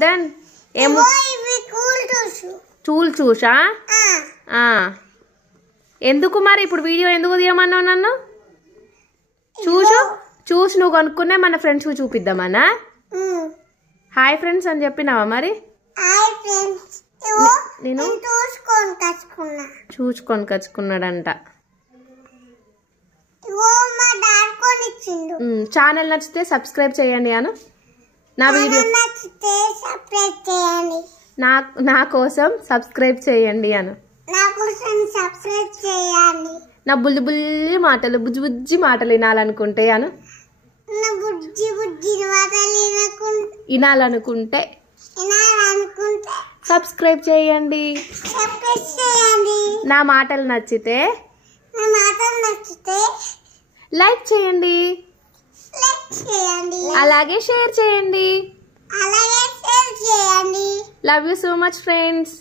then ఏమో చూలు చూసా ఎందుకు మరి ఇప్పుడు వీడియో ఎందుకు తీయమన్నావు నన్ను చూసి నువ్వు కొనుక్కునే మన ఫ్రెండ్స్కి చూపిద్దామనా హాయ్ ఫ్రెండ్స్ అని చెప్పినావా మరి నేను చూసుకొని కచ్చుకున్నాడంట ఛానల్ నచ్చితే సబ్స్క్రైబ్ చేయండి అను నా వీడియో నా కోసం సబ్స్క్రైబ్ చేయండి అను నా బుల్లి బుల్లి మాటలు బుజ్జి బుజ్జి మాటలు వినాలనుకుంటే అను వినాలనుకుంటే సబ్స్క్రైబ్ చేయండి నా మాటలు నచ్చితే లైక్ చేయండి అలాగే షేర్ చేయండి love you so much friends